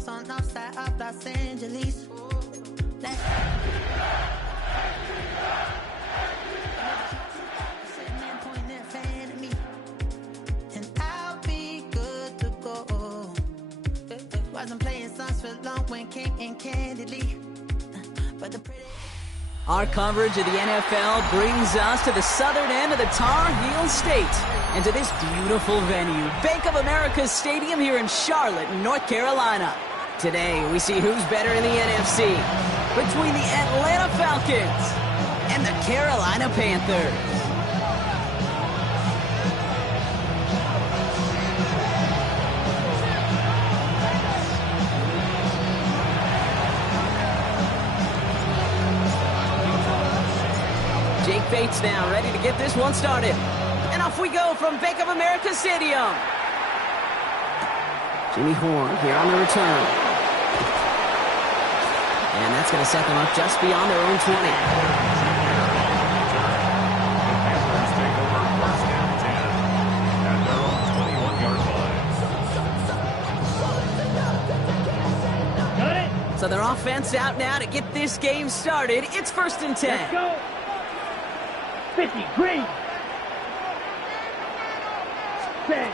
house on outside of Los Angeles. Wasn't playing songs for long when came in candidly. But the Our coverage of the NFL brings us to the southern end of the Tar Heel State and to this beautiful venue, Bank of America Stadium here in Charlotte, North Carolina. Today, we see who's better in the NFC between the Atlanta Falcons and the Carolina Panthers. Jake Bates now ready to get this one started. And off we go from Bank of America Stadium. Jimmy Horn here on the return. And that's going to set them up just beyond their own 20. So their offense out now to get this game started. It's 1st and 10. Let's go. 50, green. Set.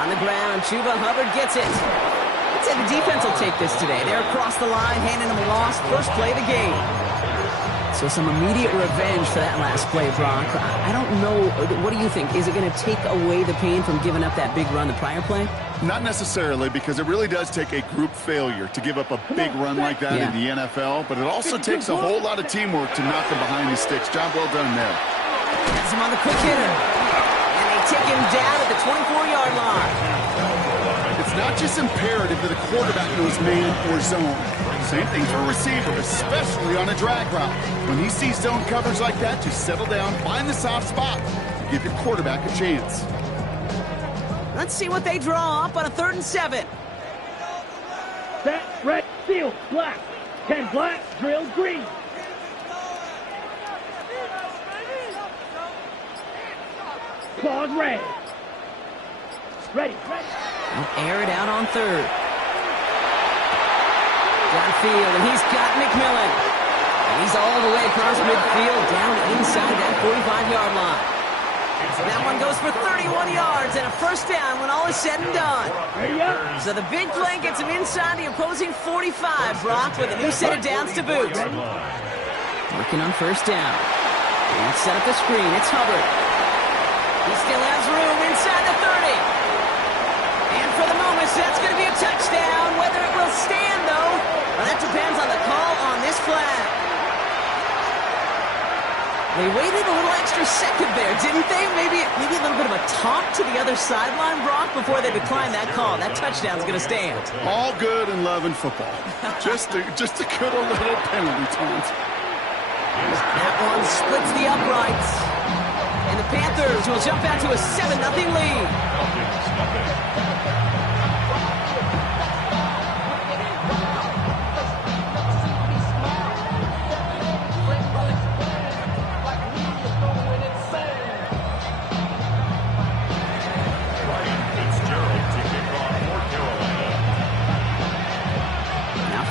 On the ground, Chuba Hubbard gets it. I'd say the defense will take this today. They're across the line, handing them a loss. First play of the game. So some immediate revenge for that last play, Brock. I don't know. What do you think? Is it going to take away the pain from giving up that big run the prior play? Not necessarily, because it really does take a group failure to give up a big run like that in the NFL, but it also takes a whole lot of teamwork to knock them behind the sticks. Job well done there. Has him on the quick hitter. And they take him down at the 24-yard line. It's not just imperative that a quarterback knows man or zone. Same thing for a receiver, especially on a drag route. When he sees zone coverage like that, just settle down, find the soft spot, and give your quarterback a chance. Let's see what they draw up on a 3rd and 7. Set, red, seal, black. 10 black, drill, green. Claws red. Ready. They'll air it out on 3rd. Downfield, and he's got McMillan. And he's all the way across midfield, down inside that 45-yard line. That one goes for 31 yards and a 1st down when all is said and done. So the big play gets him inside the opposing 45, Brock, with a new set of downs to boot. Working on 1st down. And let's set up the screen. It's Hubbard. He still has room inside the 30. And for the moment, that's going to be a touchdown. Whether it will stand, though, well, that depends on the call on this flag. They waited a little extra second there, didn't they? Maybe a little bit of a talk to the other sideline, Brock, before they declined that call. That touchdown's going to stand. All good in love and football. just a good little penalty taunt. That one splits the uprights. And the Panthers will jump out to a 7-0 lead.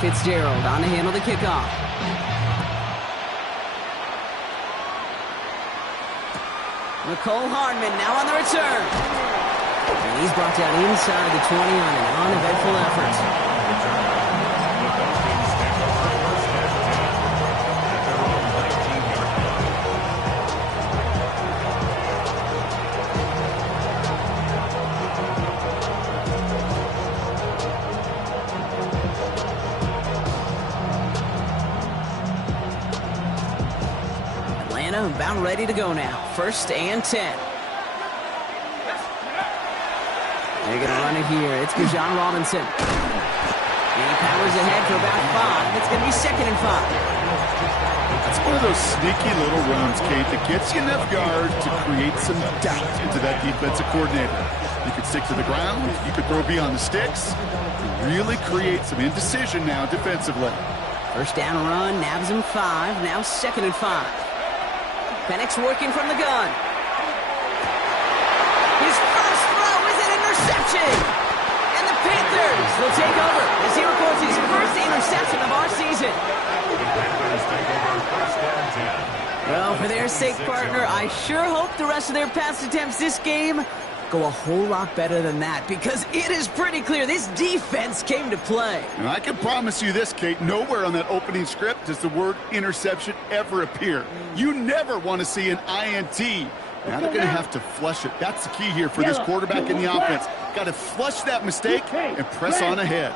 Fitzgerald on to handle the kickoff. Nicole Hardman now on the return. And he's brought down inside the 20 on an uneventful effort. About ready to go now. 1st and 10. They're going to run it here. It's Bijan Robinson. And he powers ahead for about 5. It's going to be 2nd and 5. That's one of those sneaky little runs, Kate, that gets you enough yard to create some doubt into that defensive coordinator. You could stick to the ground. You could throw beyond the sticks. Really create some indecision now defensively. 1st down run. Nabs him 5. Now 2nd and 5. Penix working from the gun. His first throw is an interception. And the Panthers will take over as his first interception of our season. Well, for their sake, partner, I sure hope the rest of their pass attempts this game go a whole lot better than that, because it is pretty clear this defense came to play. And I can promise you this, Kate, nowhere on that opening script does the word interception ever appear. You never want to see an INT. Now they're going to have to flush it. That's the key here for this quarterback in the offense. Got to flush that mistake and press on ahead.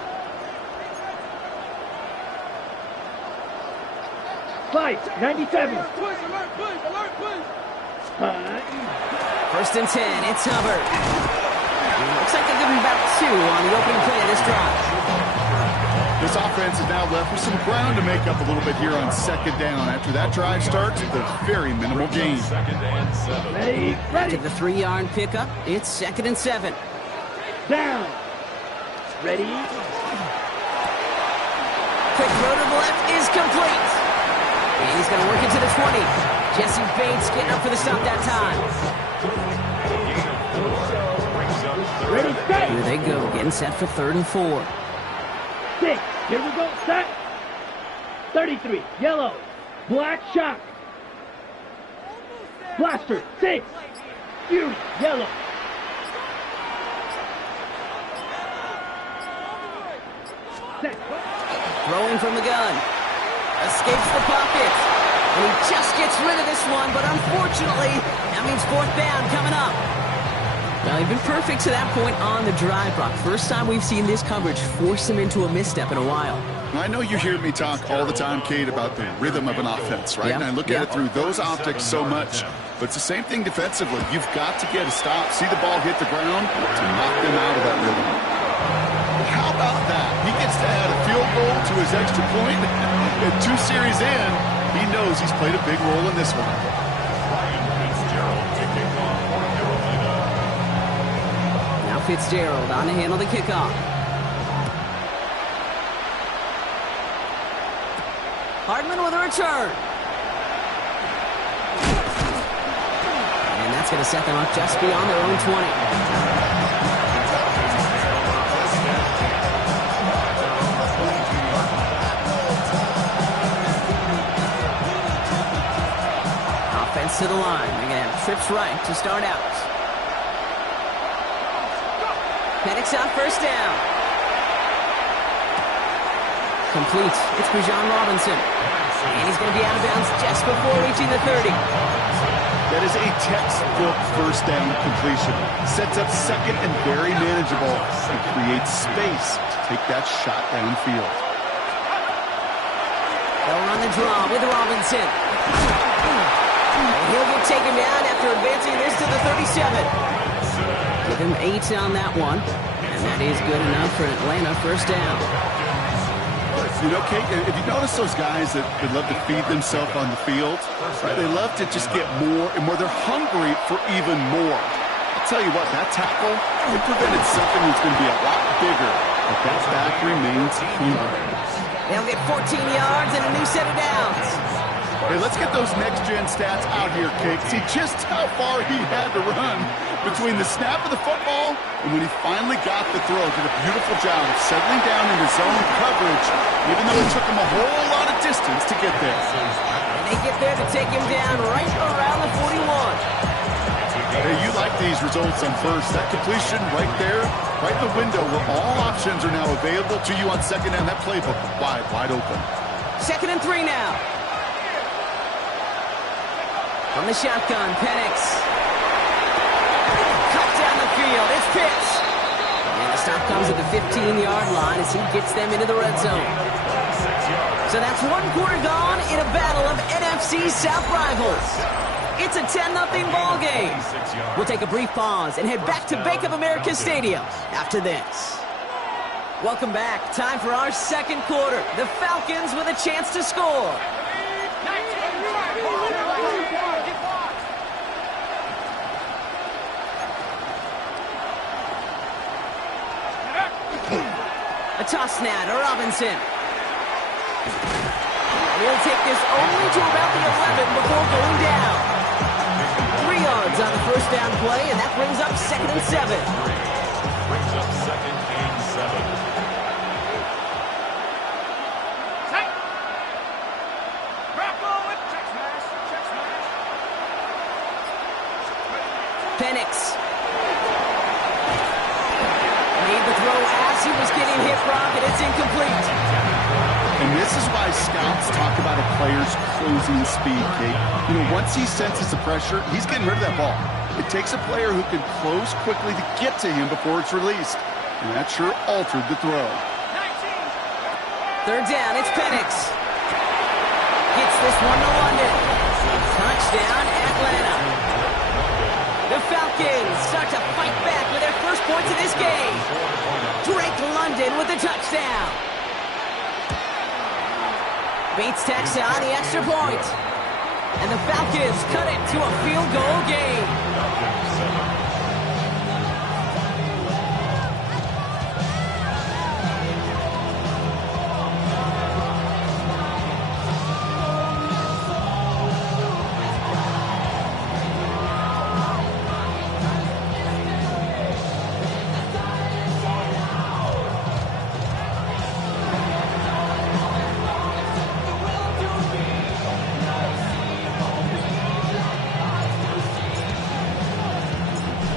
97. First and 10, it's Hubbard. Looks like they're giving about 2 on the opening play of this drive. This offense is now left with some ground to make up a little bit here on second down. After that drive starts, with a very minimal gain. After the 3-yard pickup, it's 2nd and 7. Down. Ready. Quick throw to the left is complete. And he's going to work it to the 20. Jesse Bates getting up for the stop that time. Ready, set. Here they go, getting set for 3rd and 4. 6. Here we go. Set. 33. Yellow. Black shock. Blaster. 6. Fury. Yellow. Set. Throwing from the gun. Escapes the pocket. And he just gets rid of this one, but unfortunately, that means 4th down coming up. Well, he's been perfect to that point on the drive, Brock. First time we've seen this coverage force him into a misstep in a while. I know you hear me talk all the time, Kate, about the rhythm of an offense, right? Yep. And I look at it through those optics so much. But it's the same thing defensively. You've got to get a stop, see the ball hit the ground to knock them out of that rhythm. How about that? He gets to add a field goal to his extra point. And 2 series in, he knows he's played a big role in this one. Now Fitzgerald on to handle the kickoff. Hardman with a return. And that's going to set them up just beyond their own 20. To the line. They're going to have trips right to start out. Penix on 1st down. Complete. It's Bijan Robinson. And he's going to be out of bounds just before reaching the 30. That is a textbook 1st down completion. Sets up 2nd and very manageable and creates space to take that shot downfield. They'll run the draw with Robinson. He'll get taken down after advancing this to the 37. Give him 8 on that one. And that is good enough for Atlanta 1st down. You know, Kate, if you notice those guys that love to feed themselves on the field, right? They love to just get more and more. They're hungry for even more. I'll tell you what, that tackle, it prevented something that's going to be a lot bigger. But that back remains hungry. They'll get 14 yards and a new set of downs. Hey, let's get those next-gen stats out here, Kate. See just how far he had to run between the snap of the football and when he finally got the throw. Did a beautiful job of settling down into zone coverage, even though it took him a whole lot of distance to get there. And they get there to take him down right around the 41. Hey, you like these results on 1st. That completion right there, right in the window where all options are now available to you on 2nd down. That playbook wide open. 2nd and 3 now. From the shotgun, Penix. Cut down the field. It's Pitts. And the stop comes at the 15-yard line as he gets them into the red zone. So that's 1 quarter gone in a battle of NFC South rivals. It's a 10-0 ball game. We'll take a brief pause and head back to Bank of America Stadium after this. Welcome back. Time for our 2nd quarter. The Falcons with a chance to score. A toss now to Robinson. He'll take this only to about the 11 before going down. 3 yards on the 1st down play, and that brings up 2nd and 7. Penix. Made the throw as he was getting hit, Brock, and it's incomplete. And this is why scouts talk about a player's closing speed, Kate. You know, once he senses the pressure, he's getting rid of that ball. It takes a player who can close quickly to get to him before it's released. And that sure altered the throw. 3rd down, it's Penix. Gets this one to London. Touchdown, Atlanta. The Falcons start to fight back with their first points of this game. Drake London with a touchdown. Beats Texas on the extra point. And the Falcons cut it to a field goal game.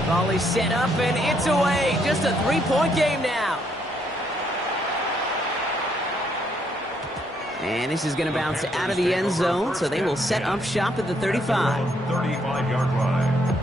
Volley set up, and it's away. Just a 3-point game now. And this is going to bounce out of the end zone, so they will set up shop at the 35. 35-yard line.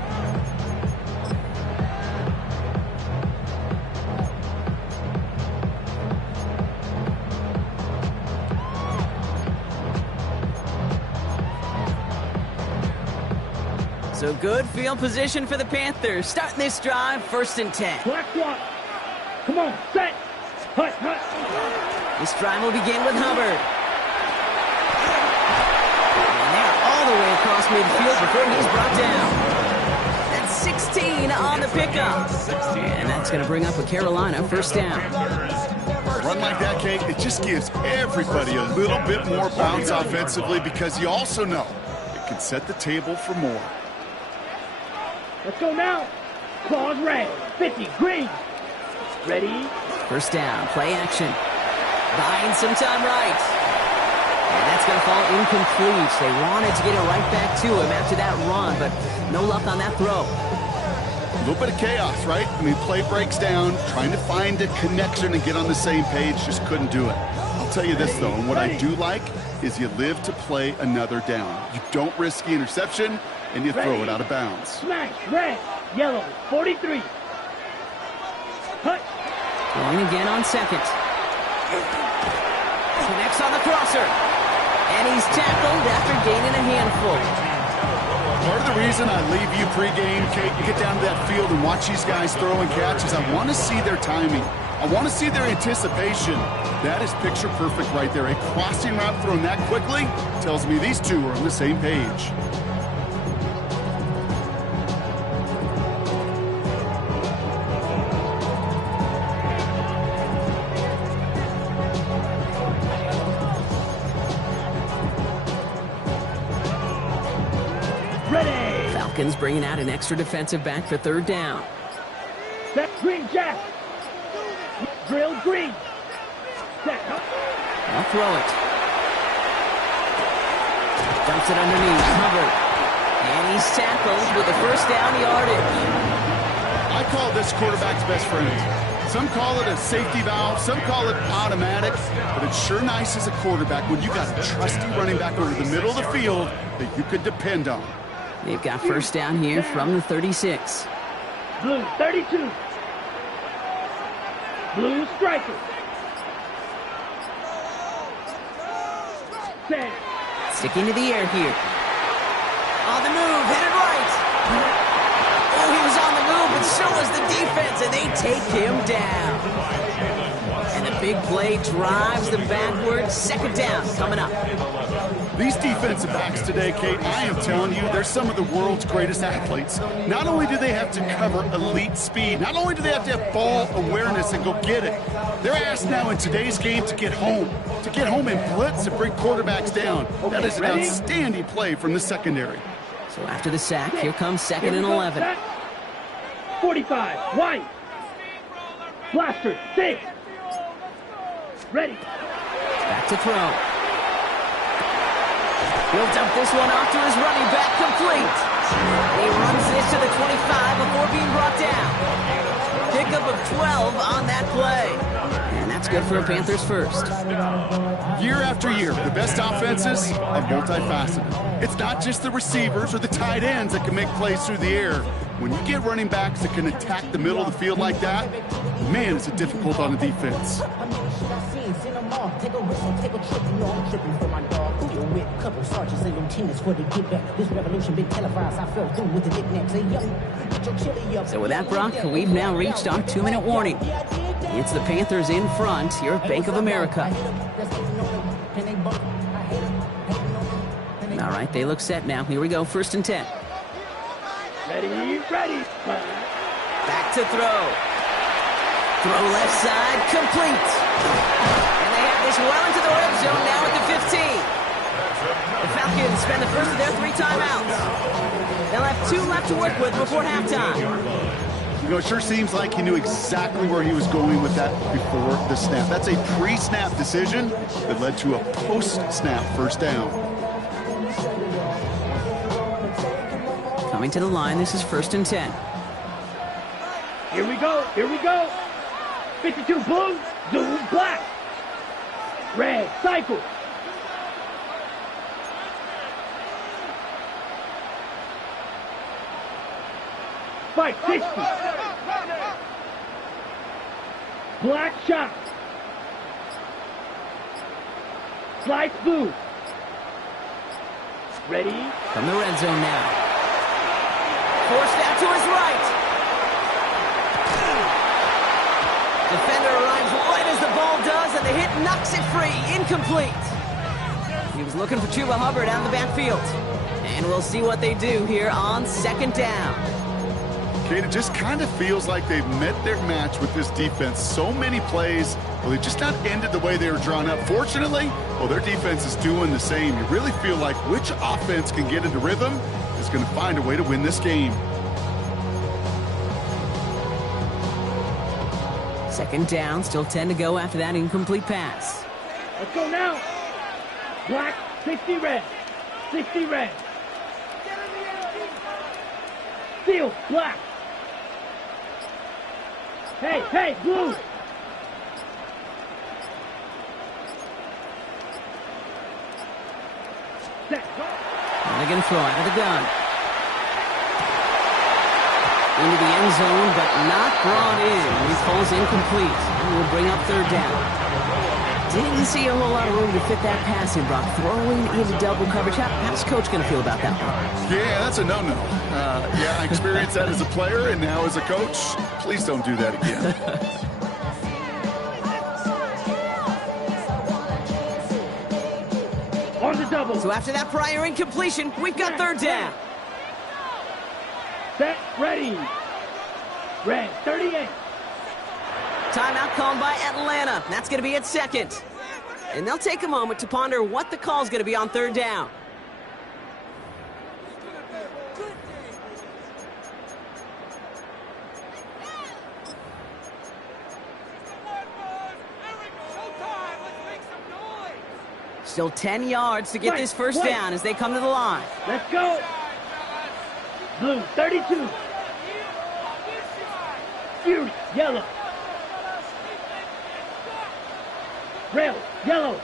So good field position for the Panthers. Starting this drive, 1st and 10. Black one. Come on, set. Hut, hut. This drive will begin with Hubbard. And they're all the way across midfield before he's brought down. That's 16 on the pickup. And that's going to bring up a Carolina 1st down. A run like that, Kate, it just gives everybody a little bit more bounce offensively because you also know it can set the table for more. Let's go now. Claws red. 50. Green. Ready? 1st down. Play action. Buying some time right. And that's going to fall incomplete. They wanted to get it right back to him after that run, but no luck on that throw. A little bit of chaos, right? I mean, play breaks down, trying to find a connection and get on the same page, just couldn't do it. I'll tell you this, though, and what I do like is you live to play another down. You don't risk the interception, and you throw it out of bounds. Smash. Red. Yellow. 43. Hut. Going again on 2nd. Connects on the crosser. And he's tackled after gaining a handful. Part of the reason I leave you pregame, Kate, you get down to that field and watch these guys throw and catch is I want to see their timing. I want to see their anticipation. That is picture perfect right there. A crossing route thrown that quickly tells me these two are on the same page. Ready. Falcons bringing out an extra defensive back for 3rd down. Set. Green jack. Drill green. Set. I'll throw it. Dumps it underneath. Hubbard. And he's tackled with the 1st down yardage. I call this quarterback's best friend. Some call it a safety valve, some call it automatic, but it's sure nice as a quarterback when you got a trusty running back over the middle of the field that you could depend on. They've got 1st down here from the 36. Blue 32. Blue striker. Set. Sticking to the air here. On the move, headed right. Oh, he was on the move, but so was the defense, and they take him down. And the big play drives them backwards. 2nd down coming up. These defensive backs today, Kate, I am telling you, they're some of the world's greatest athletes. Not only do they have to cover elite speed, not only do they have to have ball awareness and go get it, they're asked now in today's game to get home and blitz and bring quarterbacks down. That is an outstanding play from the secondary. So after the sack, here comes 2nd and 11. 45. White. Blaster. 6. Ready. Back to throw. He'll dump this one off to his running back, complete. He runs this to the 25 before being brought down. Pickup of 12 on that play. And that's good for a Panthers first. Year after year, the best offenses are multifaceted. It's not just the receivers or the tight ends that can make plays through the air. When you get running backs that can attack the middle of the field like that, man, is it difficult on the defense. So with that, Brock, we've now reached our 2-minute warning. It's the Panthers in front here at Bank of America. All right, they look set now. Here we go, 1st and 10. Ready. Back to throw. Throw left side, complete. And they have this well into the red zone now at the 15. The Falcons spend the first of their 3 timeouts. They'll have 2 left to work with before halftime. You know, it sure seems like he knew exactly where he was going with that before the snap. That's a pre-snap decision that led to a post-snap first down. Coming to the line, this is 1st and 10. Here we go. 52 blue, zoom black. Red, cycle. Spike 60. Black shot. Slice blue. Ready? From the red zone now. Forced out to his right. Defender arrives right as the ball does, and the hit knocks it free. Incomplete. He was looking for Chuba Hubbard out of the backfield. And we'll see what they do here on 2nd down. Kate, it just kind of feels like they've met their match with this defense. So many plays, well, they've just not ended the way they were drawn up. Fortunately, well, their defense is doing the same. You really feel like which offense can get into rhythm is going to find a way to win this game. 2nd down, still 10 to go after that incomplete pass. Let's go now. Black, 60 red. 60 red. Steel, black. Hey, blue. Set. They're going to throw out of the gun. Into the end zone, but not brought in. He falls incomplete. And will bring up 3rd down. Didn't see a whole lot of room to fit that pass in, Brock. Throwing into double coverage. How's Coach going to feel about that one? Yeah, that's a no-no. Yeah, I experienced that as a player and now as a coach. Please don't do that again. On the double. So after that prior incompletion, we've got 3rd down. Set, ready. Red, 38. Timeout called by Atlanta. That's going to be at 2nd. And they'll take a moment to ponder what the call's going to be on 3rd down. Still 10 yards to get this first down as they come to the line. Let's go. Blue, 32. Fury, yellow. Rail, yellow.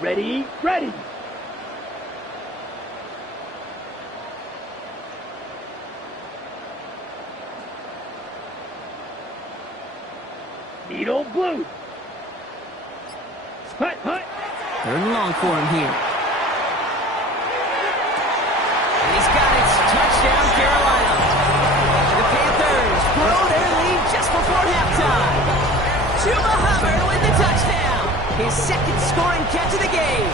Ready. Needle, blue. Hut. 3rd and long for him here. And he's got it. Touchdown, Carolina. The Panthers grow their lead just before halftime. Chuba Hubbard with the touchdown. His 2nd scoring catch of the game.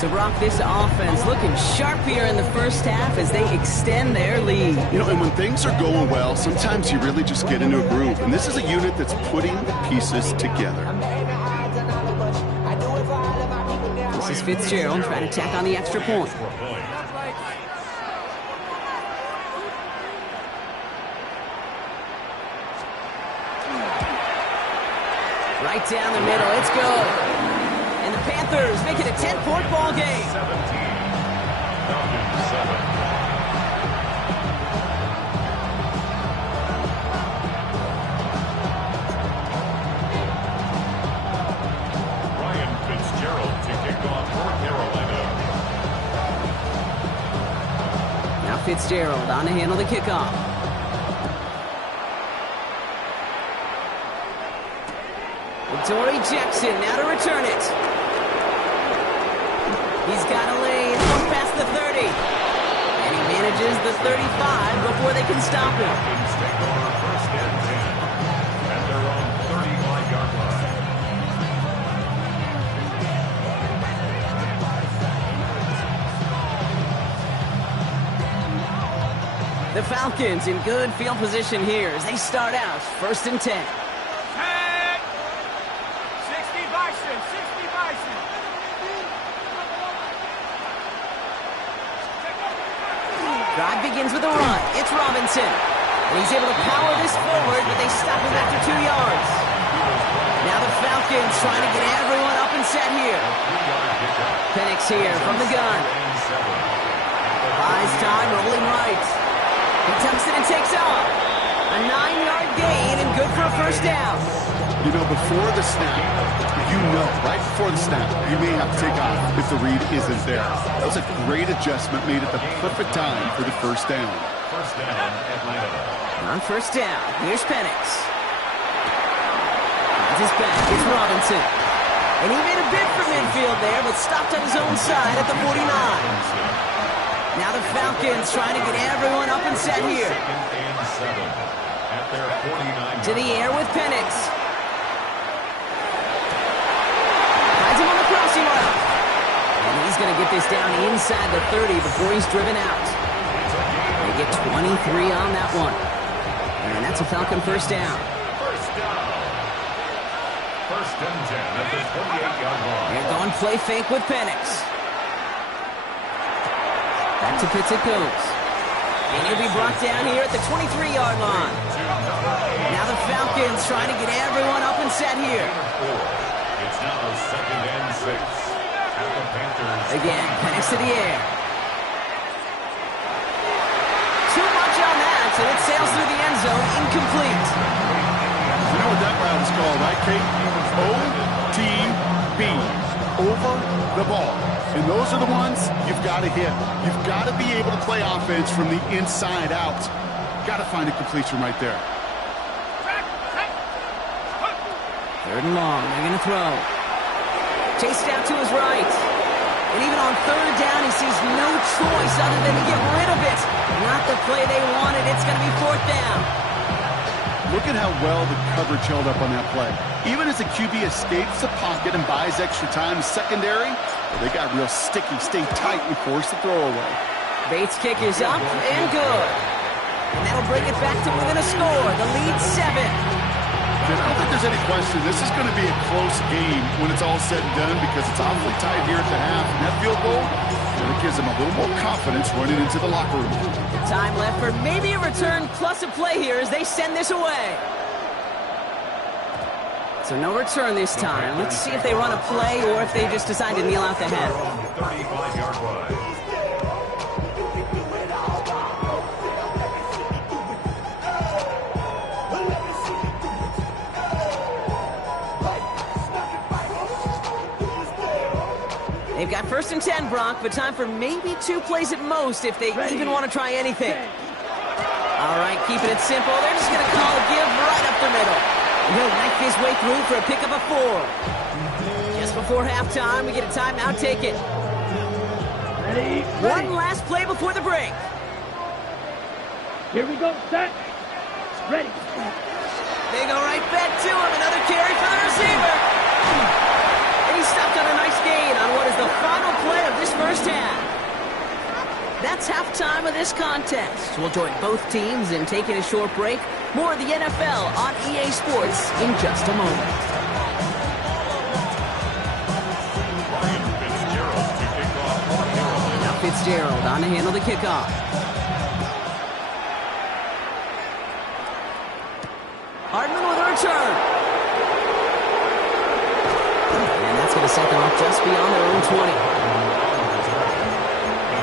So, Brock, this offense looking sharp here in the first half as they extend their lead. You know, and when things are going well, sometimes you really just get into a groove. And this is a unit that's putting the pieces together. This is Fitzgerald trying to tack on the extra point. Right down the middle, it's good. And the Panthers Panthers make it a 10-point ball game. 17. Falcons 7. Ryan Fitzgerald to kick off for Carolina. Now Fitzgerald on to handle the kickoff. Dory Jackson now to return it. He's got a lane, one past the 30. And he manages the 35 before they can stop him. Falcons take over first and 10 at their own 35-yard line. The Falcons in good field position here as they start out first and 10. Drive begins with a run. It's Robinson. And he's able to power this forward, but they stop him after 2 yards. Now the Falcons trying to get everyone up and set here. Penix here from the gun. Buys time, rolling right. He tucks it and takes off. A 9-yard gain and good for a first down. You know, before the snap, right before the snap, you may have to take off if the read isn't there. That was a great adjustment made at the perfect time for the first down. First down, Atlanta. On first down, here's Penix. Finds his back, it's Robinson. And he made a bid for midfield there, but stopped on his own side at the 49. Now the Falcons trying to get everyone up and set here. Second and 7 at their 49. To the air with Penix. Hides him on the crossing route. And he's going to get this down inside the 30 before he's driven out. They get 23 on that one. And that's a Falcon first down. First down. First and 10 at the 28-yard line. They're going play fake with Penix. Back to Pitts it goes. And he'll be brought down here at the 23-yard line. Now the Falcons trying to get everyone up and set here. It's now second and 6 at the Panthers. Again, Penix to the air. Too much on that, so it sails through the end zone, incomplete. You know what that route is called, right, Kate? OTB. Over the ball. And those are the ones you've got to hit. You've got to be able to play offense from the inside out. Got to find a completion right there. Third and long, they're going to throw. Chased out to his right. And even on third down, he sees no choice other than to get rid of it. Not the play they wanted. It's going to be fourth down. Look at how well the coverage held up on that play. Even as the QB escapes the pocket and buys extra time secondary, they got real sticky, stay tight, and force the throw away. Bates' kick is up and good. And that'll bring it back to within a score. The lead 7. I don't think there's any question this is going to be a close game when it's all said and done because it's awfully tight here at the half. And that field goal, it gives them a little more confidence running into the locker room. Time left for maybe a return plus a play here as they send this away. So no return this time. Let's see if they run a play or if they just decide to kneel out the head. 35-yard line. They've got first and 10, Brock, but time for maybe 2 plays at most if they even want to try anything. All right, keeping it simple. They're just going to call a give right up the middle. And he'll knife his way through for a pickup of 4. Just before halftime, we get a timeout taken. Ready. One last play before the break. Here we go, set. Ready. They go right back to him. Another carry for the receiver. And he stopped on a nice gain on what is the final play of this first half. That's halftime of this contest. We'll join both teams in taking a short break. More of the NFL on EA Sports in just a moment. Now Fitzgerald on to handle the kickoff. Hardman with a return. And that's going to set them up just beyond their own 20. The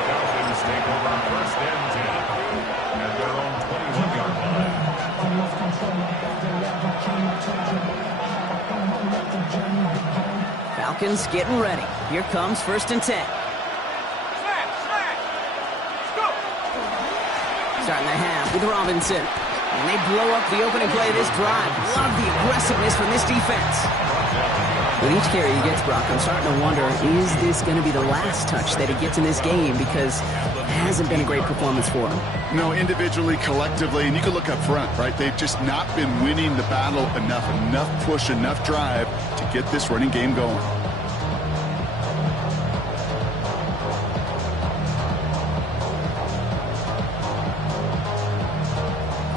Falcons take over first and 10 at their own 21-yard line. Falcons getting ready. Here comes first and 10. Starting the half with Robinson. And they blow up the opening play of this drive. Love the aggressiveness from this defense. With each carry he gets, Brock, I'm starting to wonder, is this going to be the last touch that he gets in this game? Because it hasn't been a great performance for him. You know, individually, collectively, and you can look up front, right? They've just not been winning the battle enough push, enough drive to get this running game going.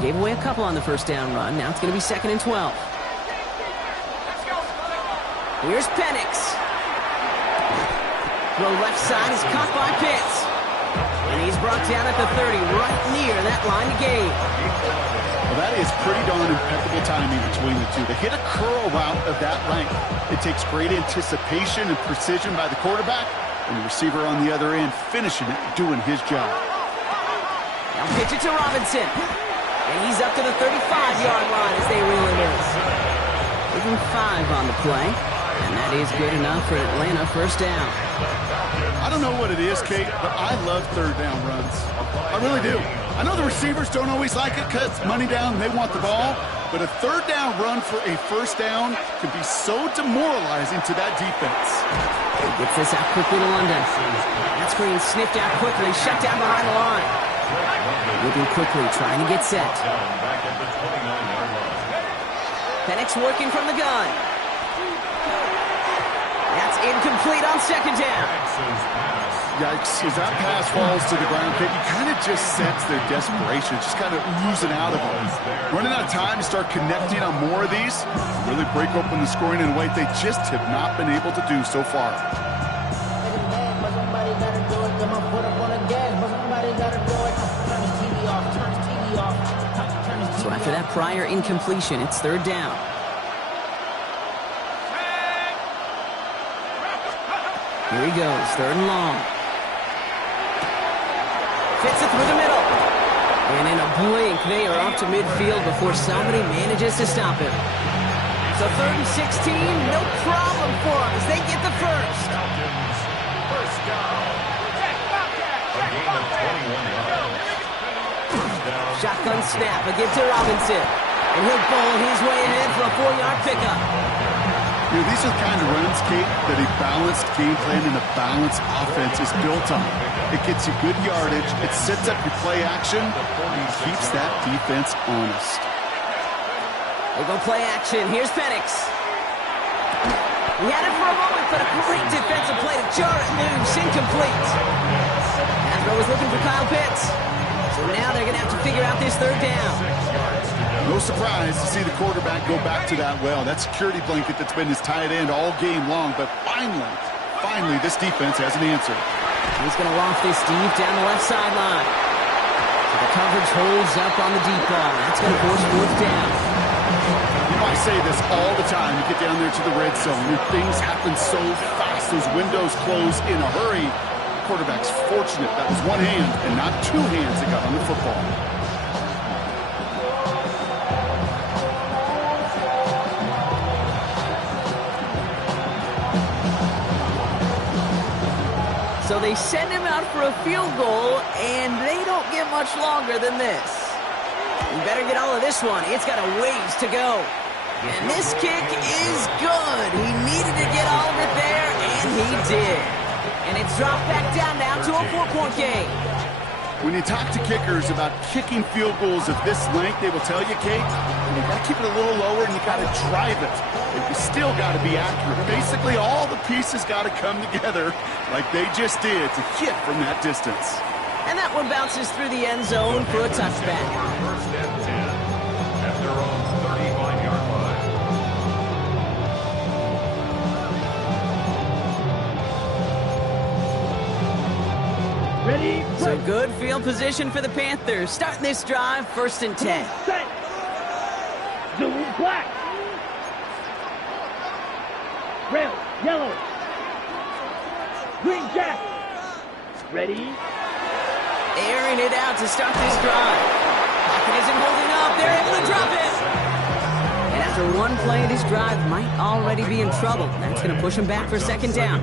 Gave away a couple on the first down run. Now it's going to be 2nd and 12. Here's Penix. Throw left side is caught by Pitts. And he's brought down at the 30, right near that line of gain. Well, that is pretty darn impeccable timing between the two. To hit a curl route of that length, it takes great anticipation and precision by the quarterback, and the receiver on the other end finishing it, doing his job. Now pitch it to Robinson. And he's up to the 35-yard line as they reel it in. Give him 5 on the play. And that is good enough for Atlanta first down. I don't know what it is, Kate, but I love third down runs. I really do. I know the receivers don't always like it because money down and they want the ball, but a third down run for a first down can be so demoralizing to that defense. He gets this out quickly to London. That screen sniffed out quickly, shut down behind the line. Moving quickly, trying to get set. Penix working from the gun. That's incomplete on second down. Yikes, as that pass falls to the ground, Kate, you kind of just sense their desperation, just kind of oozing out of them. Running out of time to start connecting on more of these, really break open the scoring in a way they just have not been able to do so far. So after that prior incompletion, it's third down. Here he goes, 3rd and long. Fits it through the middle. And in a blink, they are off to midfield before somebody manages to stop him. So 3rd and 16, no problem for them as they get the first. First down. A gain of 21 yards. Shotgun snap, a give to Robinson. And he'll bowl his way ahead for a 4-yard pickup. You know, these are the kind of runs, Kate, that a balanced game plan and a balanced offense is built on. It gets you good yardage, it sets up your play action, and keeps that defense honest. They go play action. Here's Penix. He had it for a moment, but a great defensive play to jar it loose. Incomplete. Hasbro was looking for Kyle Pitts. So now they're going to have to figure out this third down. No surprise to see the quarterback go back to that well. That security blanket that's been his tight end all game long. But finally, this defense has an answer. He's going to loft this deep down the left sideline. So the coverage holds up on the deep ball. That's going to force 4th down. You know, I say this all the time. You get down there to the red zone, and things happen so fast. Those windows close in a hurry. The quarterback's fortunate. That was one hand and not 2 hands that got on the football. So they send him out for a field goal, and they don't get much longer than this. You better get all of this one. It's got a ways to go. And this kick is good. He needed to get all of it there, and he did. And it's dropped back down now to a 4-point game. When you talk to kickers about kicking field goals of this length, they will tell you, Kate, you got to keep it a little lower and you got to drive it. And you still got to be accurate. Basically, all the pieces got to come together like they just did to hit from that distance. And that one bounces through the end zone for a touchback. First and 10 at their own 35-yard line. Ready? So good field position for the Panthers. Starting this drive, 1st and 10. Set. Zoom black. Red, yellow, Green Jack. Ready? Airing it out to start this drive. Pocket isn't holding up. They're able to drop it. And after one play, this drive might already be in trouble. That's going to push him back for second down.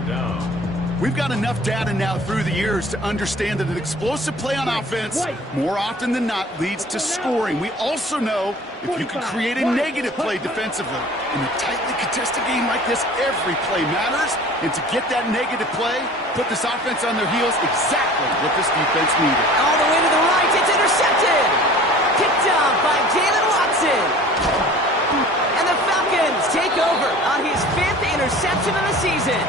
We've got enough data now through the years to understand that an explosive play on offense, more often than not, leads to scoring. We also know if you can create a negative play defensively. In a tightly contested game like this, every play matters. And to get that negative play, put this offense on their heels, exactly what this defense needed. All the way to the right, it's intercepted. Picked up by Jalen Watson. And the Falcons take over on his 5th interception of the season.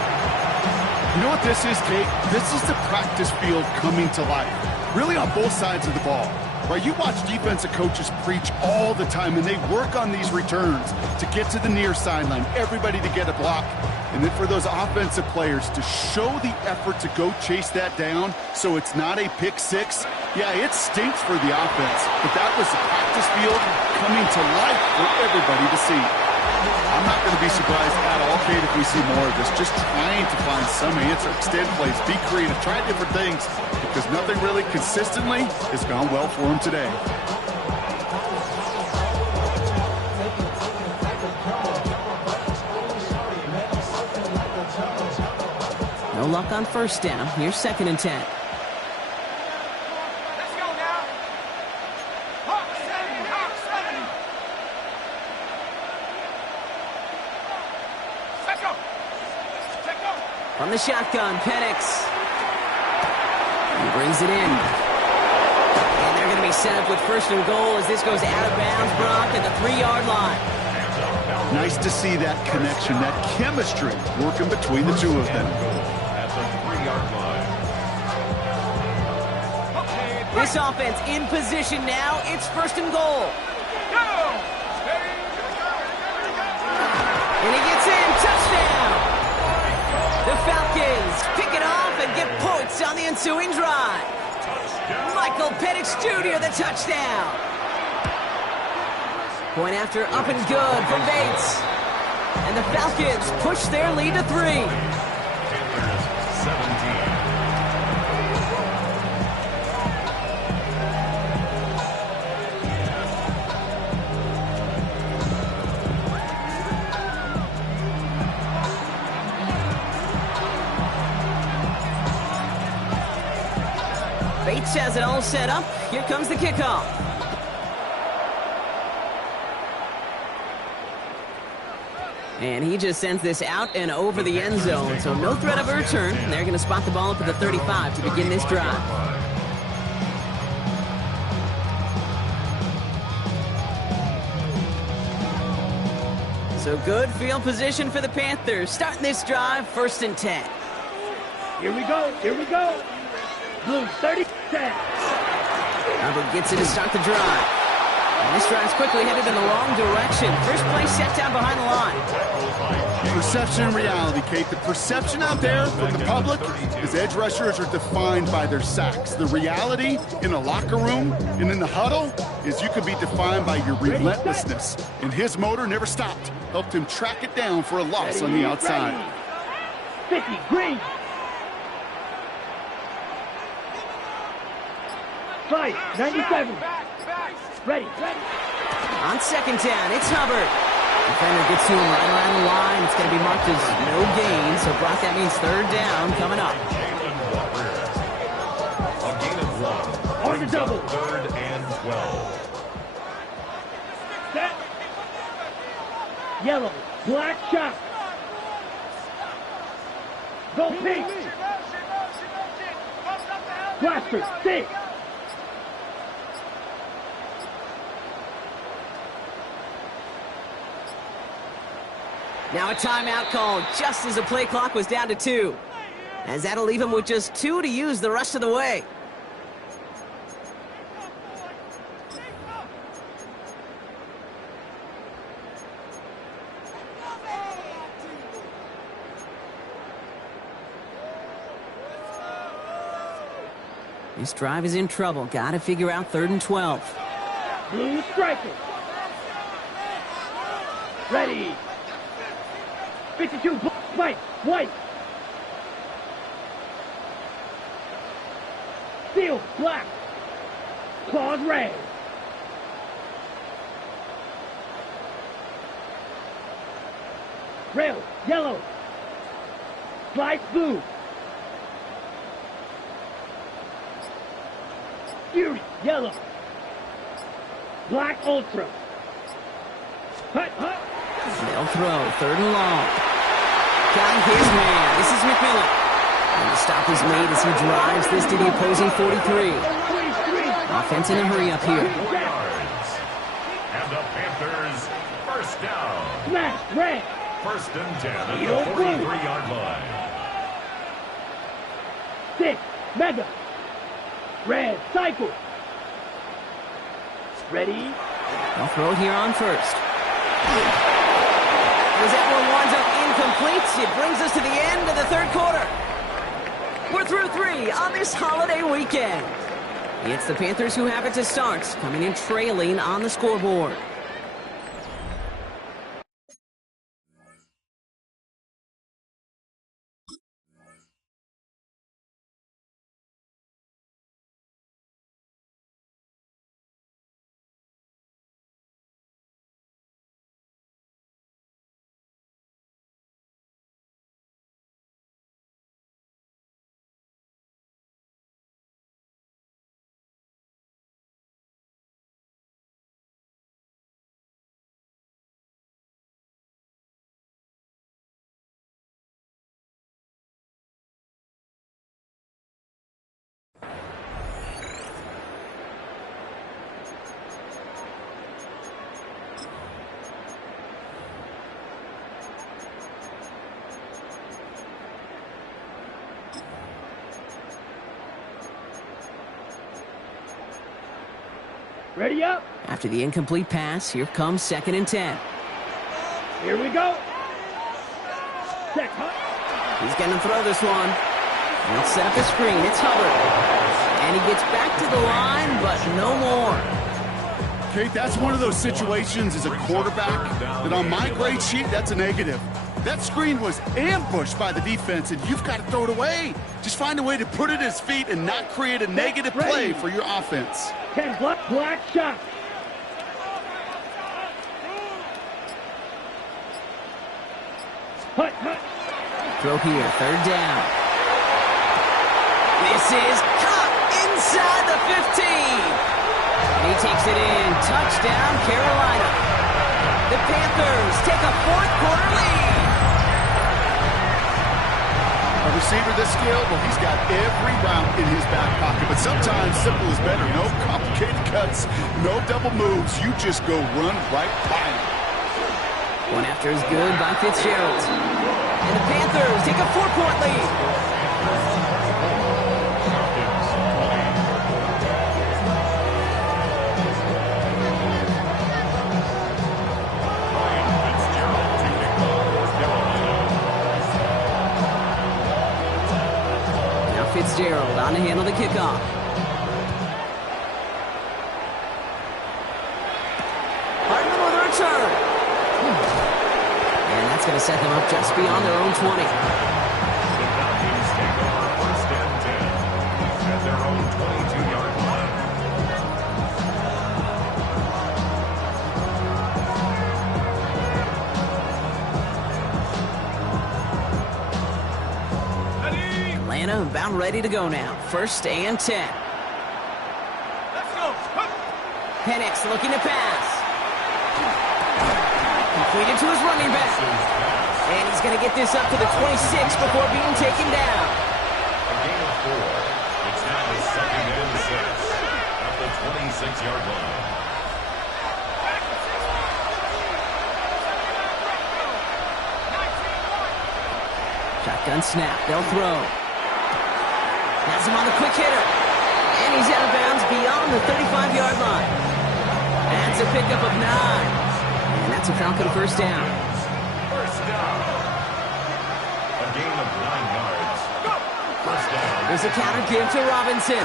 You know what this is, Kate? This is the practice field coming to life. Really on both sides of the ball. Right? You watch defensive coaches preach all the time, and they work on these returns to get to the near sideline, everybody to get a block. And then for those offensive players to show the effort to go chase that down so it's not a pick six, yeah, it stinks for the offense. But that was the practice field coming to life for everybody to see. I'm not going to be surprised at all, Kate, if we see more of this. Just trying to find some answer, extend plays, be creative, try different things, because nothing really consistently has gone well for him today. No luck on first down. Here's 2nd and 10. From the shotgun, Penix. He brings it in. And they're going to be set up with 1st and goal as this goes out of bounds, Brock, at the 3-yard line. Nice to see that connection, that chemistry working between the two of them. At the 3-yard line. This offense in position now. It's 1st and goal. And he gets in. Touchdown. The Falcons pick it off and get points on the ensuing drive. Michael Penix Jr. the touchdown. Point after up and good from Bates. And the Falcons push their lead to 3. Panthers 17. Bates has it all set up. Here comes the kickoff. And he just sends this out and over the end zone. So no threat of a return. They're going to spot the ball up at the 35 to begin this drive. So good field position for the Panthers. Starting this drive, 1st and 10. Here we go. Here we go. Blue 30. Hubbard gets it to start the drive. And this drive's quickly headed in the wrong direction. First play set down behind the line. Perception and reality, Kate. The perception out there from the public is edge rushers are defined by their sacks. The reality in the locker room and in the huddle is you can be defined by your relentlessness. And his motor never stopped. Helped him track it down for a loss on the outside. 50, green. 5, 97. Ready. On 2nd down, it's Hubbard. Defender gets to him right around the line. It's going to be marked as no gain. So, Brock, that means 3rd down coming up. A gain of 1. On the double. 3rd and 12. Set. Yellow. Black shot. Go pink. Blaster. 6. Now a timeout called just as the play clock was down to 2. As that'll leave him with just 2 to use the rest of the way. This drive is in trouble. Got to figure out 3rd and 12. Blue striker. Ready. 52, white. Steel, black. Claws, red. Rail, yellow. Slice, blue. Fury, yellow. Black, ultra. Hut, hut. They'll throw, 3rd and long. Got his man. This is McMillan. And the stop is made as he drives this to the opposing 43. Offense in a hurry up here. Yards. And the Panthers, first down. Smash, red. 1st and 10 at the 43-yard line. 6, mega. Red, cycle. Ready. They'll throw it here on 1st. As that one winds up incomplete, it brings us to the end of the 3rd quarter. We're through 3 on this holiday weekend. It's the Panthers who have it to start, coming in trailing on the scoreboard. Ready up. After the incomplete pass, here comes 2nd and 10. Here we go. Set, hut. He's going to throw this one. He'll set up a screen. It's Hubbard. And he gets back to the line, but no more. Kate, that's one of those situations as a quarterback that on my grade sheet, that's a negative. That screen was ambushed by the defense, and you've got to throw it away. Just find a way to put it at his feet and not create a negative play for your offense. 10, black shot. Hut, hut. Throw here, 3rd down. This is caught inside the 15. He takes it in. Touchdown, Carolina. The Panthers take a 4th quarter lead. A receiver this skilled, well, he's got every route in his back pocket. But sometimes simple is better. No complicated cuts, no double moves. You just go run right by him. One after is good by Fitzgerald. And the Panthers take a 4-point lead. Fitzgerald on to handle the kickoff. Hartman with a return. And that's going to set them up just beyond their own 20. The Falcons take over 1st and 10 at their own 22-yard line. Atlanta about ready to go now. 1st and 10. Let's go. Penix looking to pass. Completed to his running back. And he's going to get this up to the 26 before being taken down. A gain of 4. It's now 2nd and 6 at the 26-yard line. Shotgun snap. They'll throw. Has him on the quick hitter. And he's out of bounds beyond the 35-yard line. That's a pickup of 9. And that's a Falcon 1st down. 1st down. A gain of 9 yards. 1st down. There's a counter give to Robinson.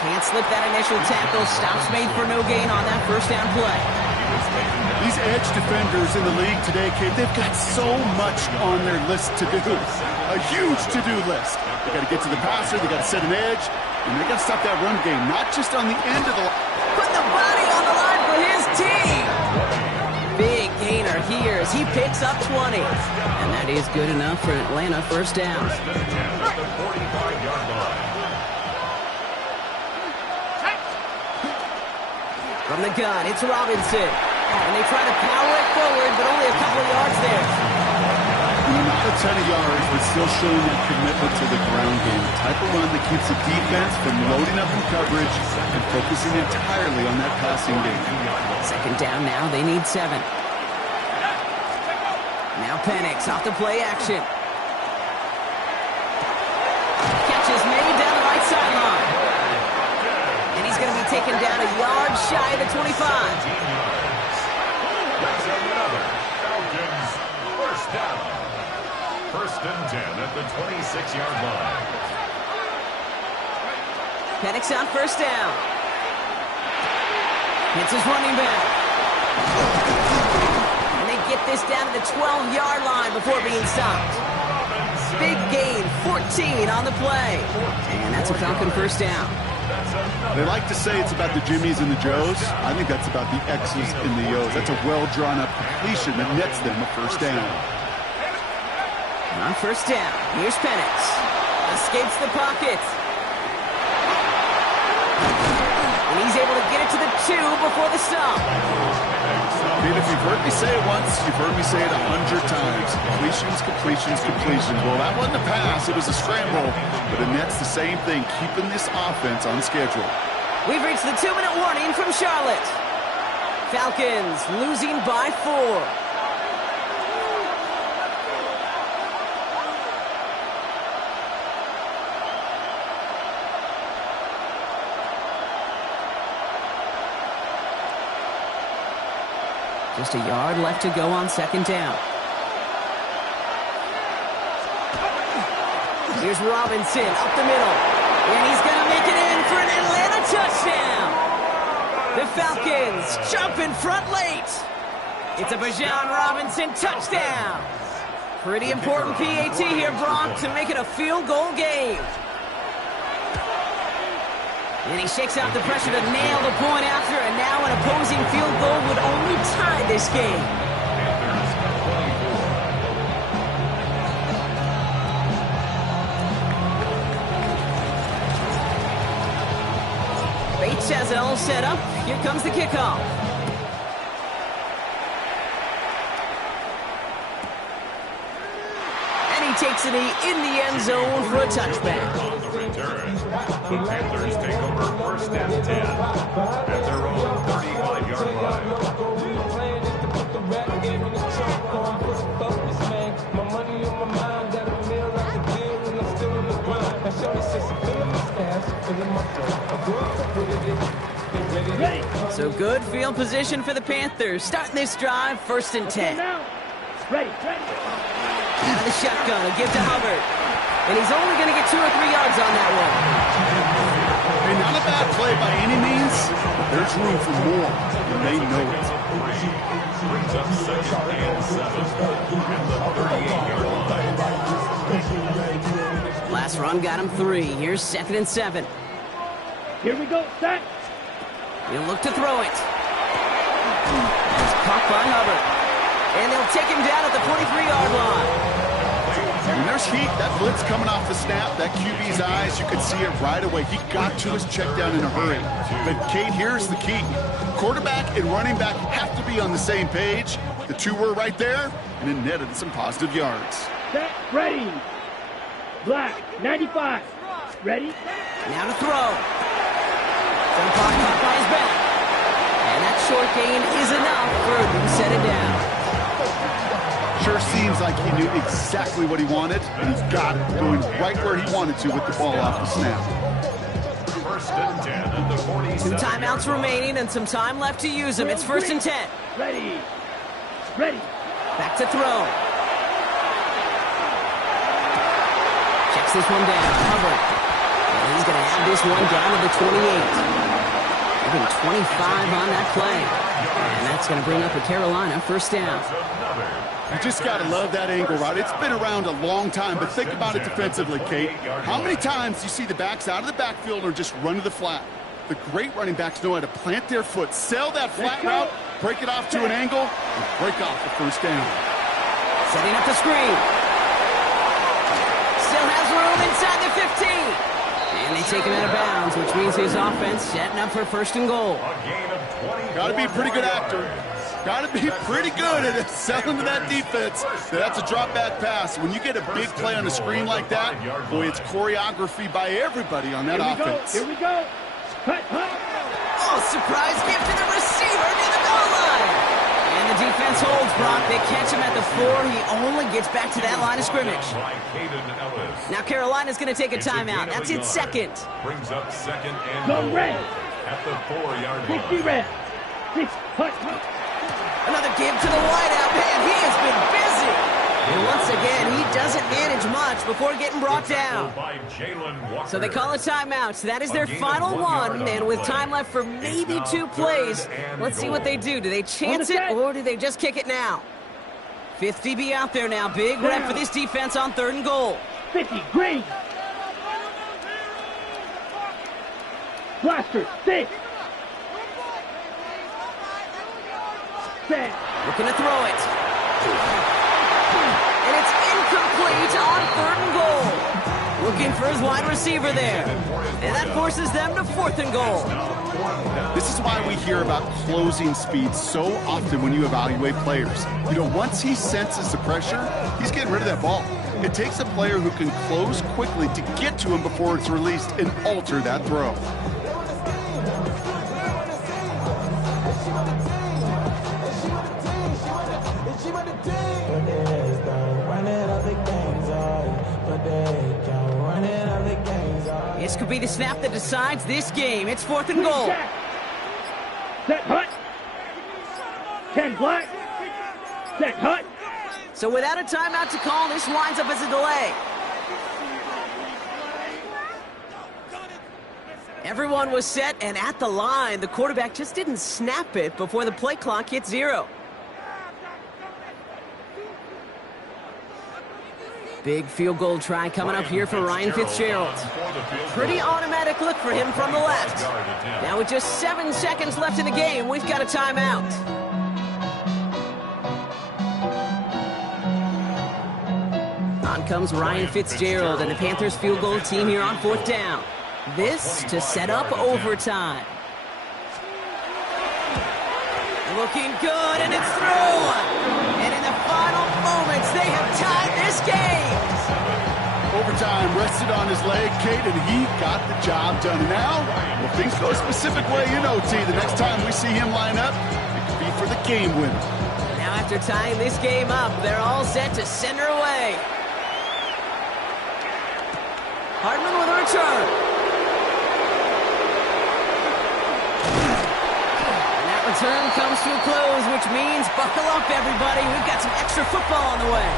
Can't slip that initial tackle. Stops made for no gain on that 1st down play. These edge defenders in the league today, Kate, they've got so much on their list to do. a huge to-do list. They got to get to the passer, they got to set an edge, and they got to stop that run game, not just on the end of the line. Put the body on the line for his team. Big gainer here as he picks up 20. And that is good enough for Atlanta first down. From the gun, it's Robinson. And they try to power it forward, but only a couple of yards there. Not a ton of yards, but still showing that commitment to the ground game. The type of run that keeps the defense from loading up in coverage and focusing entirely on that passing game. Second down now, they need 7. Now Penix off the play action. Catch is made down the right sideline. And he's going to be taken down a yard shy of the 25. That's another Falcons first down. First and 10 at the 26-yard line. Penix on first down. Hits his running back. And they get this down to the 12-yard line before being stopped. Big gain, 14 on the play. And that's a Falcon first down. They like to say it's about the Jimmies and the Joes. I think that's about the X's and the O's. That's a well-drawn-up completion that nets them a first down. And on first down, here's Penix. Escapes the pocket. And he's able to get it to the 2 before the stop. I mean, if you've heard me say it once, you've heard me say it 100 times. Completions, completions, completions. Well, that wasn't a pass. It was a scramble. But it nets the same thing, keeping this offense on schedule. We've reached the 2-minute warning from Charlotte. Falcons losing by 4. Just a yard left to go on second down. Here's Robinson up the middle. And he's going to make it in for an Atlanta touchdown. The Falcons jump in front late. It's a Bijan Robinson touchdown. Pretty important PAT here, Brock, to make it a field goal game. And he shakes out the pressure to nail the point after, and now an opposing field goal would only tie this game. Bates has it all set up. Here comes the kickoff. And he takes it in the end zone for a touchback. On the return, the Panthers take over first and 10 at their own 35-yard line. So good field position for the Panthers. Starting this drive, first and 10. Ready. Out of the shotgun, he'll give to Hubbard. And he's only going to get 2 or 3 yards on that one. Hey, not a bad play by any means, but there's room for more, and they know it. Brings up second and 7 at the 38-yard line. Last run got him 3. Here's second and 7. Here we go, set. He'll look to throw it. It's caught by Hubbard. And they'll take him down at the 43-yard line. When there's heat, that blitz coming off the snap, that QB's eyes, you could see it right away. He got to his check down in a hurry. But, Kate, here's the key. Quarterback and running back have to be on the same page. The two were right there, and it netted some positive yards. Set, ready. Black, 95. Ready? Now to throw. Caught by his back. And that short gain is enough for him to set it down. Sure seems like he knew exactly what he wanted, and he's got it, going right where he wanted to with the ball off the snap. First and 10 at the 47. 2 timeouts remaining and some time left to use them. It's first and 10. Ready. Back to throw. Checks this one down. Hubbard. And he's going to have this one down to the 28. They've been 25 on that play. And that's going to bring up a Carolina first down. You just got to love that angle route. It's been around a long time, but think about it defensively, Kate. How many times do you see the backs out of the backfield or just run to the flat? The great running backs know how to plant their foot, sell that flat route, break it off to an angle, and break off the first down. Setting up the screen. Still has room inside the 15. And they take him out of bounds, which means his offense setting up for first and goal. Got to be a pretty good actor. Got to be pretty good at selling to that defense. That's a drop back pass. When you get a big play on the screen like that, boy, it's choreography by everybody on that offense. Here we go. Cut. Oh, surprise gift to the receiver near the goal line. And the defense holds, Brock. They catch him at the 4. He only gets back to that line of scrimmage. Now Carolina's going to take a timeout. That's its second. Brings up second and Go red. at the 4-yard line. 60 red. 6 cut. Another give to the wideout. Man, he has been busy. And once again, he doesn't manage much before getting brought down. So they call a timeout. So that is their final one. And with time left for maybe 2 plays, let's see what they do. Do they chance it or do they just kick it now? 50 be out there now. Big rep for this defense on 3rd and goal. 50 green. Blaster 6. Set. Looking to throw it. And it's incomplete on 3rd and goal. Looking for his wide receiver there. And that forces them to 4th and goal. This is why we hear about closing speed so often when you evaluate players. You know, once he senses the pressure, he's getting rid of that ball. It takes a player who can close quickly to get to him before it's released and alter that throw. This could be the snap that decides this game. It's 4th and goal. Set hut. 10 black. Set hut. So without a timeout to call, this winds up as a delay. Everyone was set and at the line. The quarterback just didn't snap it before the play clock hit 0. Big field goal try coming up here for Ryan Fitzgerald. Pretty automatic look for him from the left. Now with just 7 seconds left in the game, we've got a timeout. On comes Ryan Fitzgerald and the Panthers field goal team here on 4th down. This to set up overtime. Looking good, and it's through. And in the final moments, they have tied this game. Overtime rested on his leg, Kate, and he got the job done. Now, if things go a specific way in OT, the next time we see him line up, it could be for the game winner. Now after tying this game up, they're all set to send her away. Hardman with a return. Return comes to a close, which means buckle up, everybody. We've got some extra football on the way.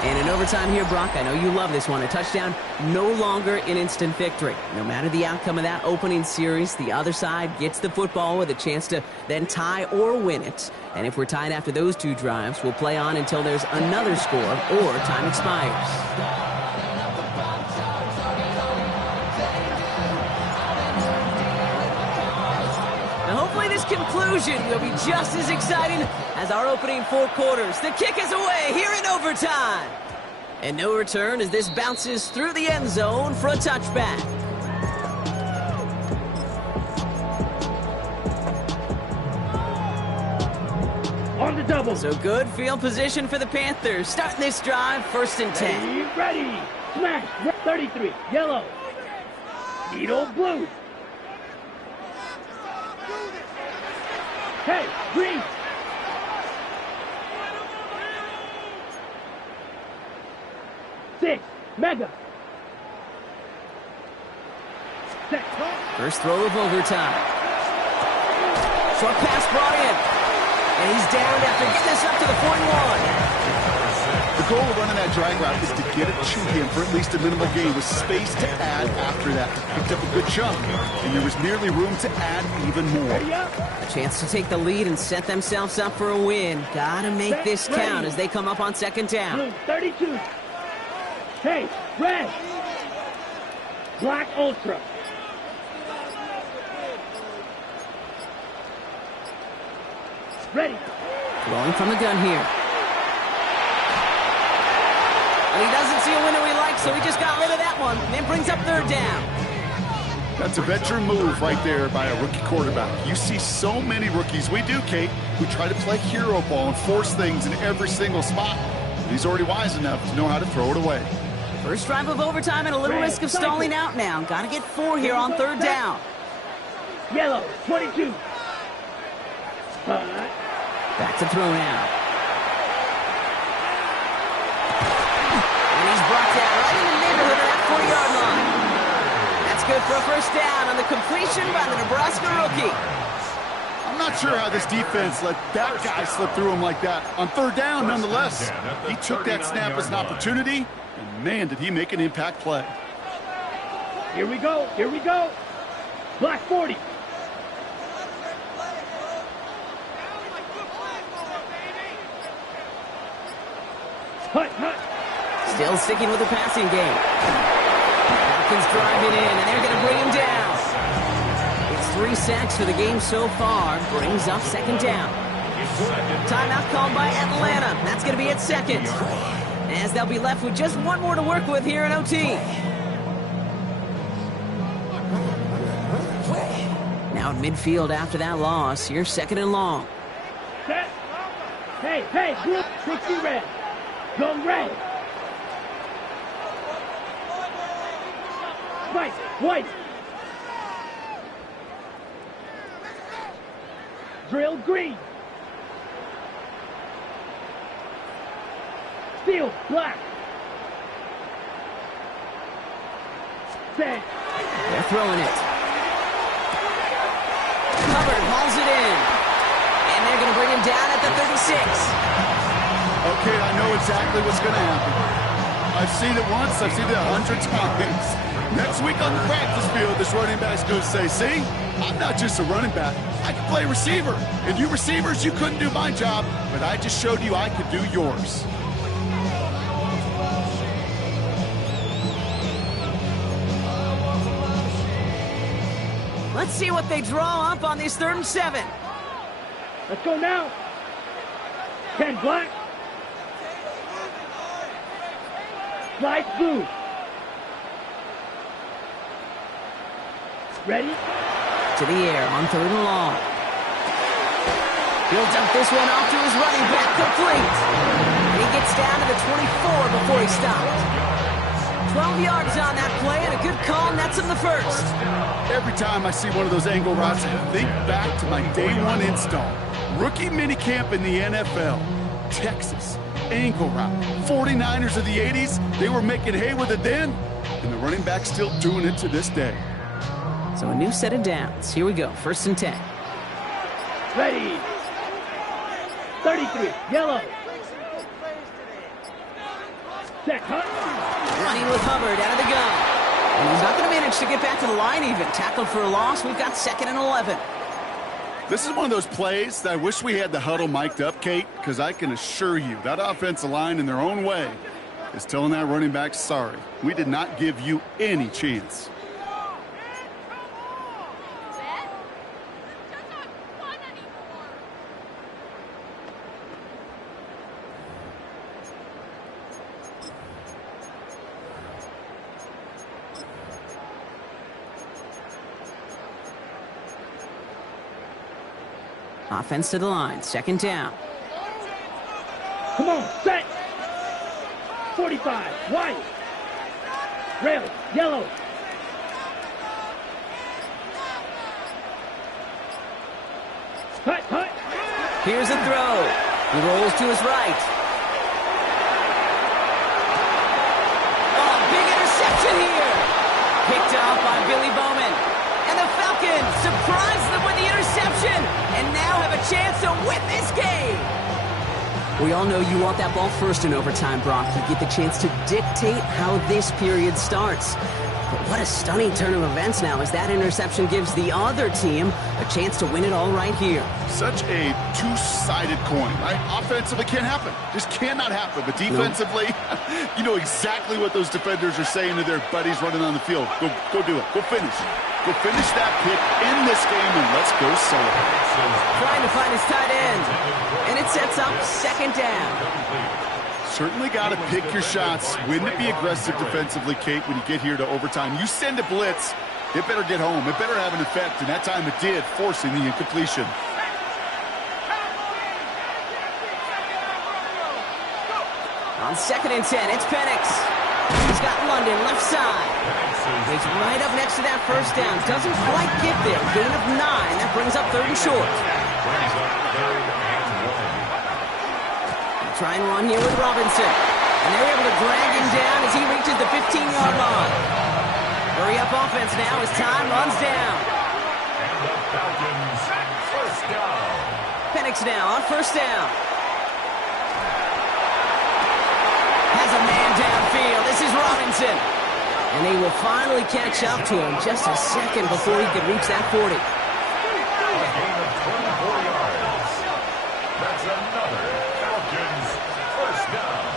And in overtime here, Brock, I know you love this one. A touchdown, no longer an instant victory. No matter the outcome of that opening series, the other side gets the football with a chance to then tie or win it. And if we're tied after those 2 drives, we'll play on until there's another score or time expires. This conclusion will be just as exciting as our opening 4 quarters. The kick is away here in overtime. And no return as this bounces through the end zone for a touchback. On the double. So good field position for the Panthers. Starting this drive, 1st and 10. Ready. Smash. 33. Yellow. Needle blue. Hey, green. Six, mega. Set. First throw of overtime. Short pass brought in. And he's down after getting this up to the 41. The goal of running that drag route is to get it to him for at least a minimal gain with space to add after that. Picked up a good chunk, and there was nearly room to add even more. A chance to take the lead and set themselves up for a win. Gotta make this count as they come up on second down. Blue 32. Hey, red. Black Ultra. Ready. Rolling from the gun here. And he doesn't see a window he likes, so he just got rid of that one. And brings up third down. That's a veteran move right there by a rookie quarterback. You see so many rookies, we do, Kate, who try to play hero ball and force things in every single spot. He's already wise enough to know how to throw it away. First drive of overtime and a little risk of stalling out now. Got to get 4 here on third down. Yellow 22. Back to throw now. And he's brought down right in the neighborhood of that 40-yard line. That's good for a first down on the completion by the Nebraska rookie. I'm not sure how this defense let that guy slip through him like that. On third down, nonetheless, he took that snap as an opportunity, and man, did he make an impact play. Here we go. Here we go. Black 40. Hut, hut. Still sticking with the passing game. Falcons driving in, and they're going to bring him down. It's 3 sacks for the game so far. Brings up second down. Timeout called by Atlanta. That's going to be at second. As they'll be left with just 1 more to work with here in OT. Now at midfield after that loss. Here's second and long. Set. Hey, hey, blue 60 red. Go red. White, white. Drill green. Steel black. Set. They're throwing it. Hubbard hauls it in. And they're going to bring him down at the 36. Okay, I know exactly what's going to happen. I've seen it once, I've seen it 100 times. Next week on the practice field, this running back's going to say, see, I'm not just a running back, I can play receiver. And you receivers, you couldn't do my job, but I just showed you I could do yours. Let's see what they draw up on this 3rd and 7. Let's go now. 10 black. Light blue. Ready? To the air on 3rd and long. He'll dump this one off to his running back, complete. And he gets down to the 24 before he stopped. 12 yards on that play, and a good call nets him the first. Every time I see one of those angle routes, I think back to my day 1 install. Rookie minicamp in the NFL. Texas, angle route. 49ers of the 80s, they were making hay with it then, and the running back's still doing it to this day. So a new set of downs. Here we go, 1st and 10. Ready. 33, yellow. Set, hut. Running with Hubbard out of the gun. And he's not going to manage to get back to the line even. Tackled for a loss. We've got 2nd and 11. This is one of those plays that I wish we had the huddle mic'd up, Kate, because I can assure you that offensive line in their own way is telling that running back, sorry, we did not give you any chance. Offense to the line. 2nd down. Come on, set. 45, white. Rail, yellow. Hut, hut. Here's a throw. He rolls to his right. Oh, big interception here. Picked off by Billy Bowman. And the Falcons surprise them with the interception and now have a chance to win this game. We all know you want that ball first in overtime, Brock. You get the chance to dictate how this period starts. But what a stunning turn of events now as that interception gives the other team a chance to win it all right here. Such a two-sided coin, right? Offensively can't happen. Just cannot happen. But defensively, you know exactly what those defenders are saying to their buddies running on the field. Go do it. Go finish. Go finish that pick in this game, and let's go celebrate. Trying to find his tight end. And it sets up second down. Certainly got to pick your shots. Wouldn't it be aggressive defensively, Kate, when you get here to overtime? You send a blitz, it better get home. It better have an effect, and that time it did, forcing the incompletion. On 2nd and 10, it's Penix. He's got London left side. He's right up next to that first down. Doesn't quite get there. Gain of 9. That brings up 3rd and short. Try and run here with Robinson. And they're able to drag him down as he reaches the 15-yard line. Hurry up offense now as time runs down. And the Falcons, first down. Penix now on first down. Has a man downfield. This is Robinson. And they will finally catch up to him just a second before he could reach that 40. A gain of 24 yards. That's another Falcons first down.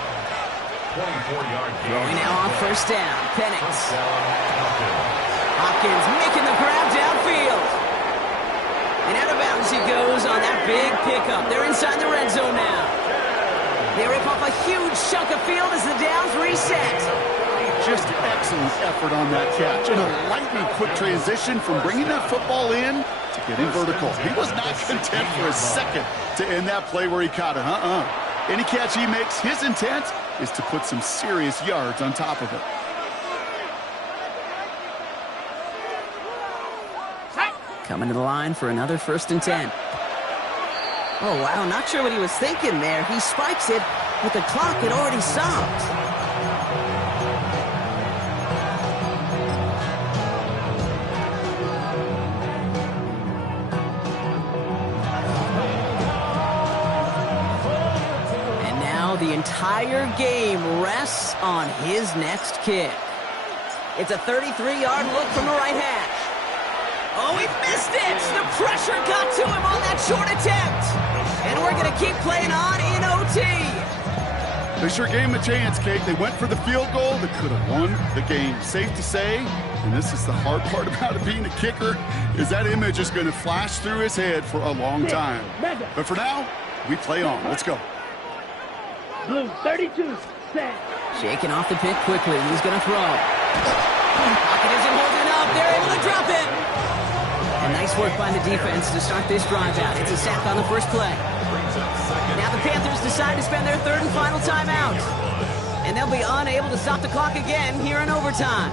24-yard gain. Going now on first down. Penix. First down, Hopkins making the grab downfield. And out of bounds he goes on that big pickup. They're inside the red zone now. They rip off a huge chunk of field as the downs reset. Just excellent effort on that catch. And a lightning quick transition from bringing that football in to getting vertical. He was not content for a second to end that play where he caught it. Any catch he makes, his intent is to put some serious yards on top of it. Coming to the line for another 1st and 10. Oh, wow, not sure what he was thinking there. He spikes it, but the clock had already stopped. And now the entire game rests on his next kick. It's a 33-yard look from the right hash. Oh, he missed it! The pressure got to him on that short attempt. And we're going to keep playing on in OT. They sure gave him a chance, Kate. They went for the field goal that could have won the game. Safe to say, and this is the hard part about it being a kicker, is that image is going to flash through his head for a long time. But for now, we play on. Let's go. Blue, 32, set. Shaking off the pick quickly. He's going to throw. Pocket isn't holding up. They're able to drop it. And nice work by the defense to start this drive out. It's a sack on the first play. Now the Panthers decide to spend their 3rd and final timeout. And they'll be unable to stop the clock again here in overtime.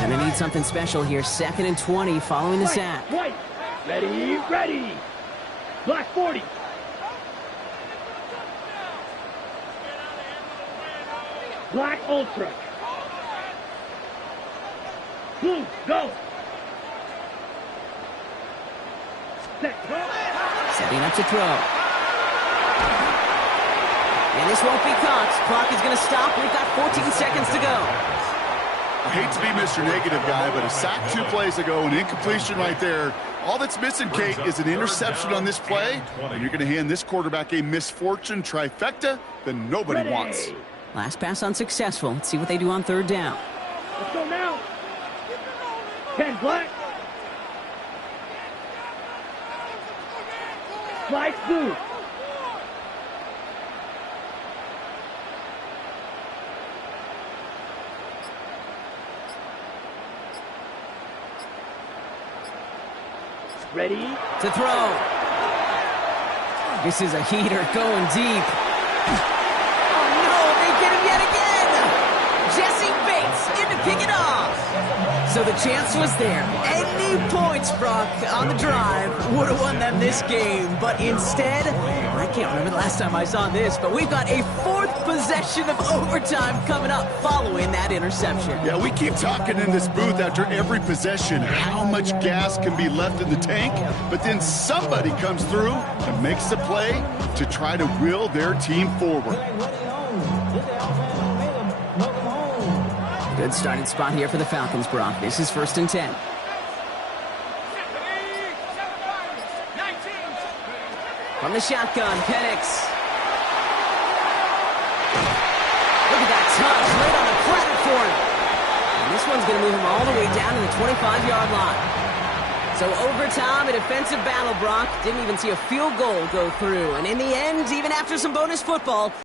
Gonna need something special here. 2nd and 20 following the sack. White, ready, ready. Black 40. Black Ultra. Blue, go. Set, go. Setting up to throw. And this won't be caught. Clock is going to stop. We've got 14 seconds to go. I hate to be Mr. Negative guy, but a sack 2 plays ago, an incompletion right there. All that's missing, Kate, is an interception on this play. And you're going to hand this quarterback a misfortune trifecta that nobody wants. Last pass unsuccessful. Let's see what they do on 3rd down. Let's go now. 10 black. Slice blue. Ready? To throw. This is a heater going deep. Oh no, they get him yet again. Jesse Bates in to pick it off. So the chance was there. Any points, Brock, on the drive would have won them this game. But instead, I can't remember the last time I saw this, but we've got a fourth possession of overtime coming up following that interception. Yeah, we keep talking in this booth after every possession how much gas can be left in the tank, but then somebody comes through and makes a play to try to will their team forward. Good starting spot here for the Falcons, Brock. This is 1st and 10. From the shotgun, Penix. Look at that touch, right on the platter for him. And this one's going to move him all the way down to the 25-yard line. So overtime, a defensive battle, Brock. Didn't even see a field goal go through. And in the end, even after some bonus football,